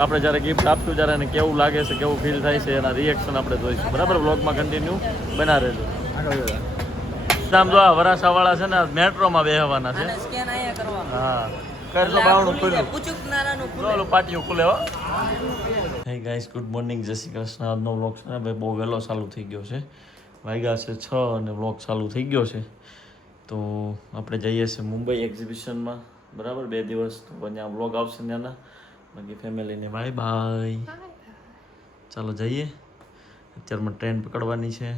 આપણે જ્યારે ગિફ્ટ આપશું ત્યારે એને કેવું લાગે છે, કેવું ફીલ થાય છે, એના રિએક્શન આપણે જોઈશું. બરાબર, વ્લોગમાં કન્ટિન્યુ બના રહેજો. આમ જો આ વરાછાવાળા છે ને મેટ્રોમાં બેહવાના છે. હા, કરજો બાવણું ખુલ્લું, ચાલો પાટિયું ખુલે હો. હે ગાઈસ, ગુડ મોર્નિંગ, જય શ્રી કૃષ્ણ. આજનો વ્લોગ છે ને ભાઈ બહુ વહેલો ચાલુ થઈ ગયો છે. વાગ્યા છે 6 અને વ્લોગ ચાલુ થઈ ગયો છે. તો આપણે જઈએ છીએ મુંબઈ એક્ઝિબિશનમાં. બરાબર, 2 દિવસ તો ત્યાં વ્લોગ આવશે ત્યાંના. બાકી ફેમિલીને બાય બાય. ચાલો જઈએ. અત્યારમાં ટ્રેન પકડવાની છે.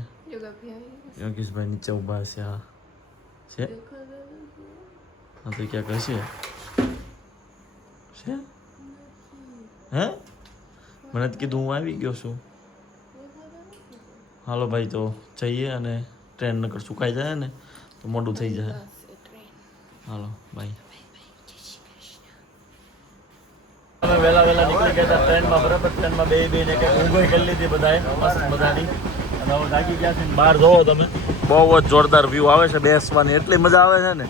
યોગેશભાઈ નીચે ઊભા છે. હા છે, હા તો ક્યાંક હશે છે. હે, મને તો કીધું હું આવી ગયો છું. હાલો ભાઈ, તો જઈએ. અને ટ્રેન નકર સુકાઈ જાય ને તો મોડું થઈ જાય. હાલો બાય. અમે વહેલા નીકળી ગયા હતા ટ્રેનમાં. બરાબર, ટ્રેનમાં બેને કંઈક ઊંઘોઈ કરી લીધી બધાએ મસ્ત બધાની. અને હવે થાકી ગયા છે. બહાર જોવો તમે, બહુ જ જોરદાર વ્યૂ આવે છે. બેસવાની એટલી મજા આવે છે ને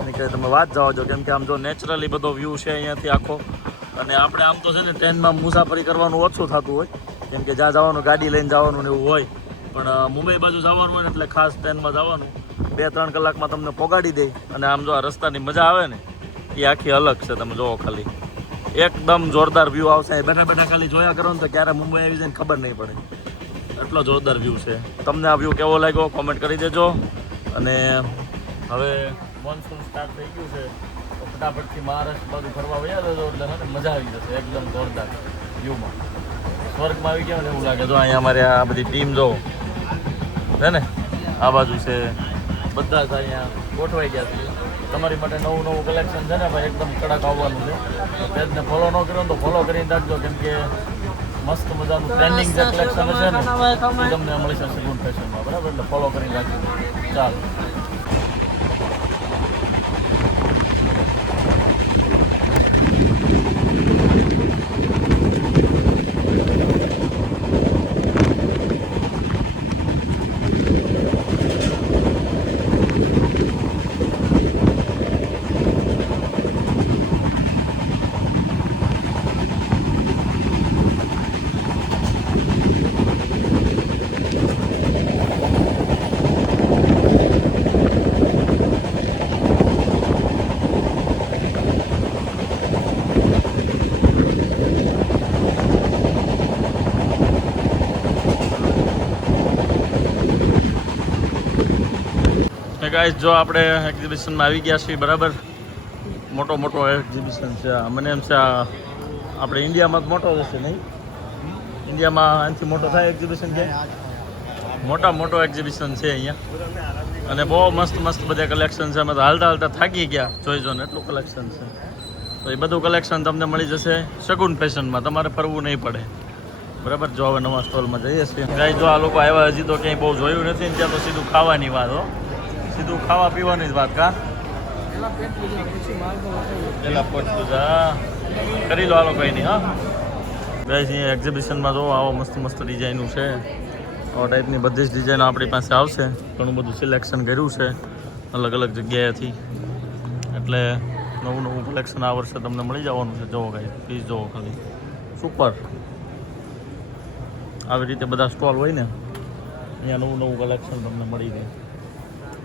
એની કે તમે વાત જાઓ છો. કેમ કે આમ જો નેચરલી બધો વ્યૂ છે અહીંયાથી આખો. અને આપણે આમ તો છે ને ટ્રેનમાં મુસાફરી કરવાનું ઓછું થતું હોય, કેમ કે જ્યાં જવાનું ગાડી લઈને જવાનું ને એવું હોય. પણ મુંબઈ બાજુ જવાનું હોય ને એટલે ખાસ ટ્રેનમાં જવાનું. 2-3 કલાકમાં તમને પોગાડી દે. અને આમ જો આ રસ્તાની મજા આવે ને એ આખી અલગ છે. તમે જોવો ખાલી, એકદમ જોરદાર વ્યૂ આવશે. બેઠા બેઠા ખાલી જોયા કરો ને તો ક્યારે મુંબઈ આવી જાય ને ખબર નહીં પડે. એટલો જોરદાર વ્યૂ છે. તમને આ વ્યૂ કેવો લાગ્યો કોમેન્ટ કરી દેજો. અને હવે મોન્સૂન સ્ટાર્ટ થઈ ગયું છે તો ફટાફટથી મહારાષ્ટ્ર બાજુ ફરવા વયા જજો એટલે મજા આવી જશે. એકદમ જોરદાર વ્યૂમાં, સ્વર્ગમાં આવી ગયા ને એવું લાગે. જો અહીંયા અમારે આ બધી ટીમ જો છે ને, આ બાજુ છે, બધા જ અહીંયા ગોઠવાઈ ગયા છે. તમારી માટે નવું કલેક્શન છે ને ભાઈ, એકદમ કડક આવવાનું છે. પેજને ફોલો ન કર્યો તો ફોલો કરીને રાખજો, કેમ કે મસ્ત મજાનું ટ્રેન્ડિંગ જે કલેક્શન છે ને એ તમને મળી જશે ગુડ ફેશનમાં. બરાબર, એટલે ફોલો કરીને રાખજો. ચાલો. ગાઈસ, જો આપણે એક્ઝિબિશનમાં આવી ગયા છીએ. બરાબર, મોટો એક્ઝિબિશન છે. મને એમ છે આપણે ઇન્ડિયામાં જ મોટો હશે નહીં? ઇન્ડિયામાં આનાથી મોટો થાય એક્ઝિબિશન છે? મોટો એક્ઝિબિશન છે અહીંયા. અને બહુ મસ્ત બધા કલેક્શન છે. અમે તો હાલતા થાકી ગયા જોઈજો ને, એટલું કલેક્શન છે. તો એ બધું કલેક્શન તમને મળી જશે શગુન ફેશનમાં. તમારે ફરવું નહીં પડે. બરાબર, જો હવે નવા સ્ટોલમાં જઈએ છીએ. ગાઈસ, જો આ લોકો આવ્યા હજી તો ક્યાંય બહુ જોયું નથી ને ત્યાં તો સીધું ખાવાની વાત હો, સીધું ખાવા પીવાની જ વાત. કા પેલા પોચતું કરી લો, હાલો કંઈ નહીં. હા ગાઈસ, અહીંયા એક્ઝિબિશનમાં જો આવો મસ્ત ડિઝાઇનું છે. આવા ટાઈપની બધી જ ડિઝાઇન આપણી પાસે આવશે. ઘણું બધું સિલેક્શન કર્યું છે અલગ જગ્યાએથી. એટલે નવું કલેક્શન આ વર્ષે તમને મળી જવાનું છે. જોવો ગાઈસ, પ્લીઝ જોવો ખાલી, સુપર. આવી રીતે બધા સ્ટોલ હોય ને અહીંયા નવું કલેક્શન તમને મળી જાય.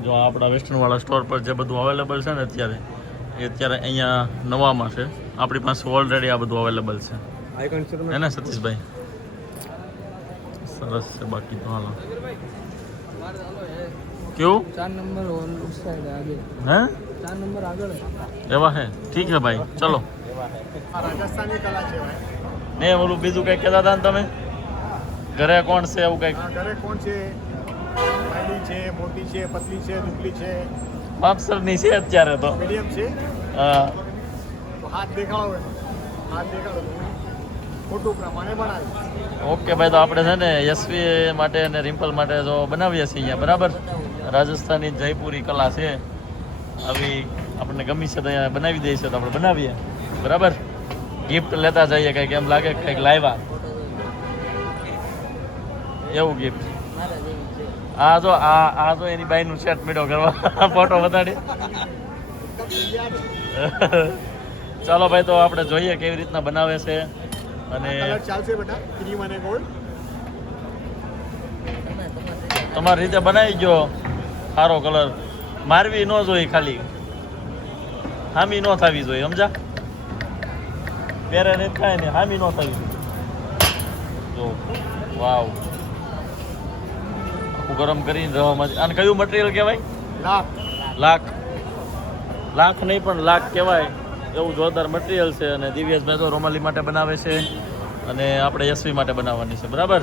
જો આપણા વેસ્ટર્નવાળા સ્ટોર પર જે બધું અવેલેબલ છે ને અત્યારે અહીંયા નવામાં છે. આપણી પાસે ઓલરેડી આ બધું અવેલેબલ છે. હે ને સતીશભાઈ? સરસ છે. બાકી તો હાલો કેવું 4 નંબર ઉસ સાઈડ આગે. હે 4 નંબર આગળ એવા હે? ઠીક છે ભાઈ, ચલો. રાજસ્થાની કલા છે ભાઈ. ને ઓલું બીજું કંઈક કહેતા હતા ને તમે, ઘરે કોણ છે એવું કંઈક? ઘરે કોણ છે? છે, મોટી છે, પતલી છે, દુબળી છે, માપસરની છે. અત્યારે તો મીડિયમ છે. હા, હાથ દેખાડો ફોટો પ્રમાણે બનાવી. ઓકે ભાઈ, તો આપણે છે ને યશવી માટે અને રિમ્પલ માટે જો બનાવીએ છીએ અહીંયા. બરાબર, રાજસ્થાની જયપુરી કલા છે. આવી આપણને ગમી છે તો અહીંયા બનાવી દઈએ છે તો આપણે બનાવીએ. બરાબર, ગિફ્ટ લેતા જઈએ. કંઈક એમ લાગે કંઈક લાવ્યા એવું ગિફ્ટ. આ જો એની બાઈનું સેટ મીડો કરવા ફોટો બતાડી. ચાલો ભાઈ, તો આપણે જોઈએ કેવી રીતના બનાવે છે. અને કલર ચાલશે બેટા, ક્રીમ અને ગોલ્ડ. તમારી રીતે બનાવી ગયો સારો કલર. મારવી ન જોઈએ, ખાલી હામી ન થવી જોઈએ, સમજા? પહેરે નહીં થાય ને હામી ન થવી જોઈએ. જો વાવ, આખું ગરમ કરીને રહેવામાં. અને કયું મટીરિયલ કહેવાય? લાખ. લાખ નહીં પણ લાખ કહેવાય એવું જોરદાર મટીરિયલ છે. અને દિવ્યેશભાઈ તો રોમાલી માટે બનાવે છે અને આપણે યશવી માટે બનાવવાની છે, બરાબર?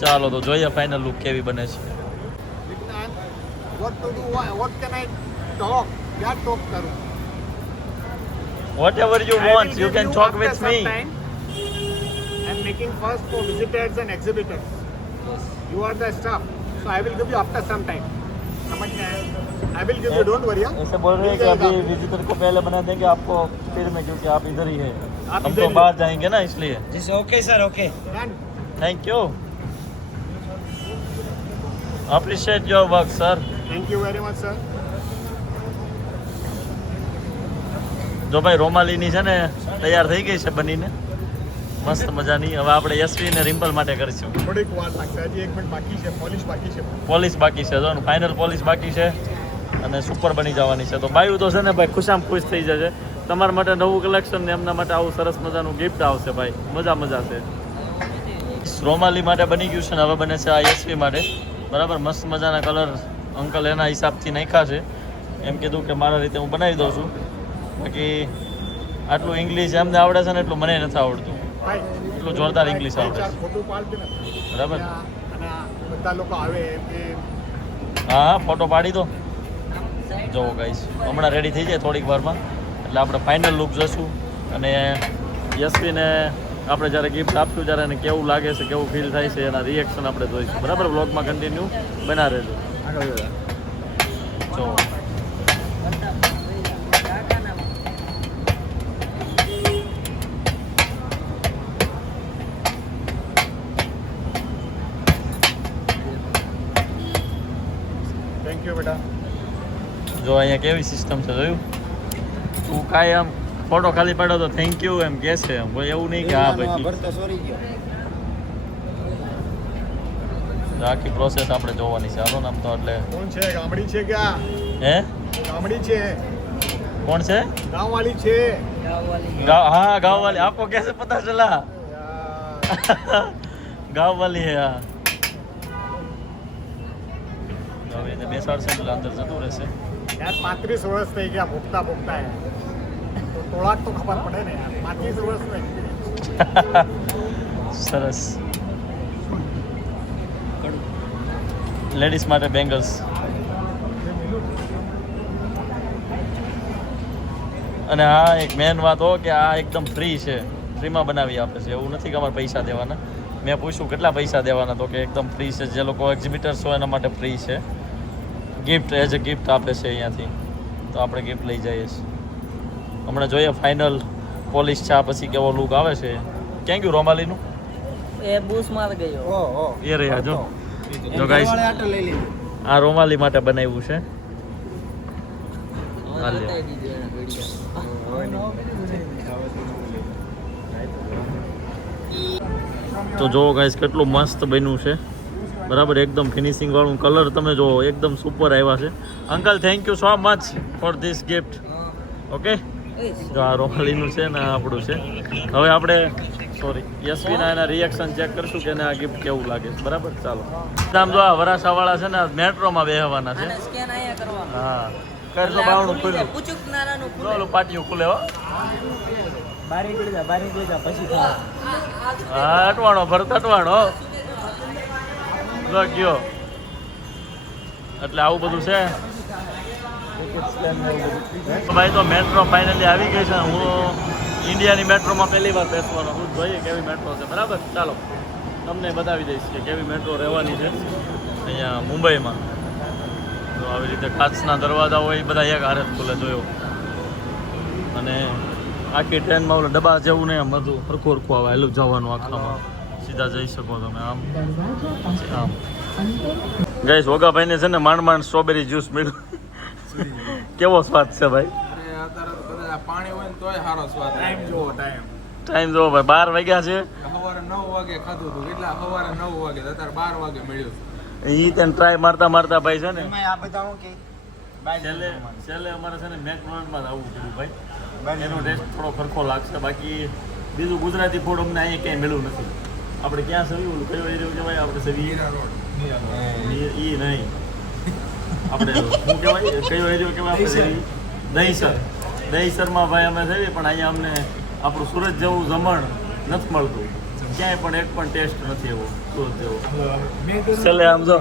ચાલો તો જોઈએ ફાઇનલ લુક કેવી બને છે. What to do? What can I talk? क्या talk करूँ? Whatever you want, you can talk with me. I'm making first for visitors and exhibitors. You are the staff, so I will give you after some time. समझ में आया? I will give you. Don't worry. ऐसे बोल रहे हैं कि अभी visitor को पहले बना देंगे आपको फिर में, क्योंकि आप इधर ही है, आप हम इधर तो ही बाहर जाएंगे ना इसलिए. This okay, sir. Okay. Done. Thank you. Appreciate your work, sir. Thank you very much, sir. જો ભાઈ રોમાલીની છે ને તૈયાર થઈ ગઈ છે બનીને મસ્ત મજાની. હવે આપણે યશવી ને રિમ્પલ માટે કરીશું. થોડીક વાર લાગશે, હજી 1 મિનિટ બાકી છે. પોલિશ બાકી છે. પોલિશ બાકી છે, જો ફાઇનલ પોલિશ બાકી છે અને સુપર બની જવાની છે. તો બાયું તો છે ને ભાઈ ખુશામ ખુશ થઈ જશે. તમારા માટે નવું કલેક્શન ને એમના માટે આવું સરસ મજાનું ગિફ્ટ આવશે ભાઈ. મજા છે. રોમાલી માટે બની ગયું છે ને હવે બને છે આ યશવી માટે, બરાબર? મસ્ત મજાના કલર અંકલ એના હિસાબથી નાખ્યા છે. એમ કીધું કે મારા રીતે હું બનાવી દઉં છું. બાકી આટલું ઇંગ્લિશ એમને આવડે છે ને એટલું મને નથી આવડતું. ભાઈ એટલું જોરદાર ઇંગ્લિશ આવડે છે, ફોટો પાડજે ને, બરાબર? અને બધા લોકો આવે કે હા, ફોટો પાડી દો. જોવો ગાઈસ, હમણાં રેડી થઈ જાય થોડીક વારમાં, એટલે આપણે ફાઇનલ લુક જોઈશું. અને યશવીને આપણે જ્યારે ગિફ્ટ આપશું ત્યારે એને કેવું લાગે છે, કેવું ફીલ થાય છે, એના રિએક્શન આપણે જોઈશું, બરાબર? વ્લોગમાં કન્ટિન્યુ બના રહેજો. જો થેન્ક યુ બેટા. જો અહીંયા કેવી સિસ્ટમ છે, જોયું? તું કાંઈ આમ ફોટો ખાલી પાડો તો થેન્ક યુ એમ કહે છે, એમ કોઈ એવું નહીં કે હા ભાઈ. આખી પ્રોસેસ આપણે જોવાની છે. હાલો ને આમ તો એટલે કોણ છે? ગામડી છે ક્યાં? હે ગામડી છે, કોણ છે? ગાँव वाली છે. हाँ गाँव वाली. आपको कैसे पता चला? યાર, गाँव वाली है. हाँ, હવે એને બેસાડશે એટલે અંદર જતું રહેશે. યાર 35 વર્ષ થઈ ગયા ભોગતા ભોગતા હે. તો થોડાક તો ખબર પડે ને યાર. 35 વર્ષનો એક્સપિરિયન્સ. સરસ. લેડીઝ માટે બેંગલ્સ. અને હા, એક મેન વાત હો કે આ એકદમ ફ્રી છે, ફ્રીમાં બનાવી આપે છે. એવું નથી કે અમારે પૈસા દેવાના. મેં પૂછ્યું કેટલા પૈસા દેવાના, તો કે એકદમ ફ્રી છે. જે લોકો એક્ઝિબિટર્સ હોય એના માટે ફ્રી છે. ગિફ્ટ એઝ અ ગિફ્ટ આપે છે અહીંયાથી, તો આપણે ગિફ્ટ લઈ જઈએ છીએ. હમણાં જોઈએ ફાઇનલ પોલિશ છે પછી કેવો લુક આવે છે. ક્યાં ગયું રોમાલીનું? એ બૂસ માર ગયો. ઓહો, એ રહ્યા જો. જો ગાઈસ, આ રોમાલી માટે બનાવ્યું છે. તો જો ગાઈસ કેટલું મસ્ત બન્યું છે, બરાબર? એકદમ ફિનિશિંગ વાળું. કલર તમે જો એકદમ સુપર આવ્યા છે. Uncle thank you so much for this gift. Okay, જો આ રોમાલીનું છે ને આપણું છે. હવે આપણે યશવીના એના રિએક્શન ચેક કરશું કે એને આ ગિફ્ટ કેવું લાગે છે, બરાબર? ચાલો. આમ જો આ વરાછાવાળા છે ને મેટ્રોમાં બેહવાના છે. સ્કેન અહીંયા કરવાનું. હા, કરજો. બાવણું ખુલ્લું. પુચુકનારાનું ખુલે. ચાલો, પાટિયું ખુલે હો. બારી ગઈ જા પછી હા, અટવાણો ભરત અટવાણો જો ગયો. એટલે આવું બધું છે. ભાઈ તો મેટ્રો ફાઇનલી આવી ગઈ છે. હું ઇન્ડિયાની મેટ્રોમાં પહેલી વાર બેસવાનો છું. જોઈએ કેવી મેટ્રો છે, બરાબર? ચાલો તમને બતાવી દઈશ કે કેવી મેટ્રો રહેવાની છે અહીંયા મુંબઈમાં. તો આવી રીતે કાચના દરવાજા હોય એ બધા એક હારે જ ખુલે, જોયો. અને આખી ટ્રેનમાં ઓલા ડબ્બા જેવું નહીં, આમ બધું હરખું આવે. હેલું જવાનું આખામાં, સીધા જઈ શકો તમે આમ આમ. ગાઈસ, વગાભાઈને છે ને માંડ સ્ટ્રોબેરી જ્યુસ મળ્યું. કેવો સ્વાદ છે ભાઈ? પાણી હોય ને તોય સારો સ્વાદ. ટાઈમ જોવો ટાઈમ. ટાઈમ જો ભાઈ 12 વાગ્યા છે સવારે 9 વાગે ખાધું હતું કેટલા સવારે 9 વાગે અત્યારે 12 વાગે મળ્યું ઈ તેને ટ્રાય મારતા મારતા ભાઈ છે ને એમાં આ બધા હું કે છેલ્લે છેલ્લે અમારે છે ને મેકડોનલ્ડમાં જ આવવું પડ્યું ભાઈ એનો ટેસ્ટ થોડો ખરખો લાગશે બાકી બીજું ગુજરાતી ફૂડ અમને અહીંયા ક્યાંય મળ્યું નથી આપણે ક્યાં સવી ઓલું કયો એરિયો કહેવાય આપણે સવી ઈ નહીં આપણે શું કહેવાય કયો એરિયો કહેવાય આપણે દહીસરમાં ભાઈ અમે થઈએ પણ અહીંયા અમને આપણું સુરત જેવું જમણ નથી મળતું ક્યાંય પણ એક પણ ટેસ્ટ નથી એવો સુરત જેવો છેલ્લે આમ જો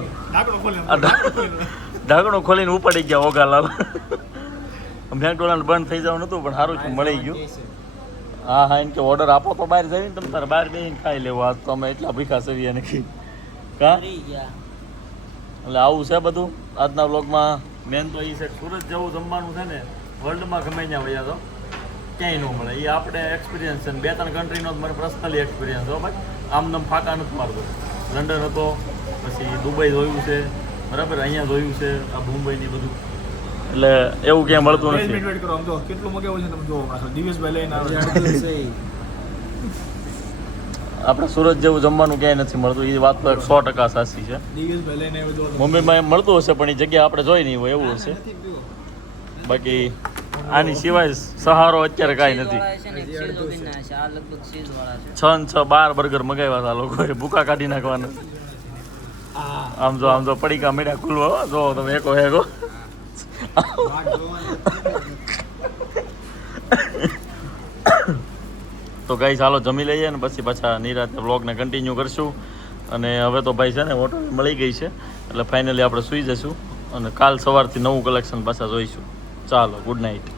ઢાંકણું ખોલીને ઉપાડી ગયા ઓગાલાલ મેકડોનલ્ડ બંધ થઈ જવાનું હતું પણ સારું છે મળી ગયું હા હા એમ કે ઓર્ડર આપો તો બહાર જઈને તમે તારે બહાર બેસીને ખાઈ લેવું આજ તો અમે એટલા ભીખા સેવીએ નથી કા ફરી ગયા એટલે આવું છે બધું આજના વ્લોગમાં મેન તો એ છે કે સુરત જેવું જમવાનું છે ને વર્લ્ડમાં ગમે ત્યાં વયા તો ક્યાંય ન મળે એ આપણે એક્સપિરિયન્સ છે 2-3 કન્ટ્રીનો જ મારે પર્સનલી એક્સપિરિયન્સ હો ભાઈ આમ ફાકા નથી મારતો લંડન હતો પછી દુબઈ જોયું છે બરાબર અહીંયા જોયું છે આ મુંબઈની બધું એટલે એવું ક્યાંય મળતું નથી વેટ કરો આમ જો કેટલું મગાવ્યું છે તમે જોવો દિવસભાઈ લઈને આવે આપણે સુરત જેવું જમવાનું ક્યાંય નથી મળતું એ વાત તો 100% સાચી છે દિવસભાઈ લઈને આવ્યો મુંબઈમાં એમ મળતું હશે પણ એ જગ્યા આપણે જોઈ નહીં હોય એવું હશે બાકી આની સિવાય સહારો અત્યારે કાંઈ નથી વાળા છે ને એક ચીઝ ઓબીના છે આ લગભગ ચીઝ વાળા છે 6-12 બર્ગર મગાવ્યા હતા લોકોએ ભૂકા કાઢી નાખવાના આમ જો પડીકા મેળા ખુલવા જો તમે એકો તો ગાઈસ હાલો જમી લઈએ ને પછી પાછા નિરાતે વ્લોગને કન્ટિન્યુ કરશું અને હવે તો ભાઈ છે ને હોટલ મળી ગઈ છે એટલે ફાઇનલી આપણે સૂઈ જશું અને કાલ સવારથી નવું કલેક્શન પાછા જોઈશું ચાલો ગુડ નાઇટ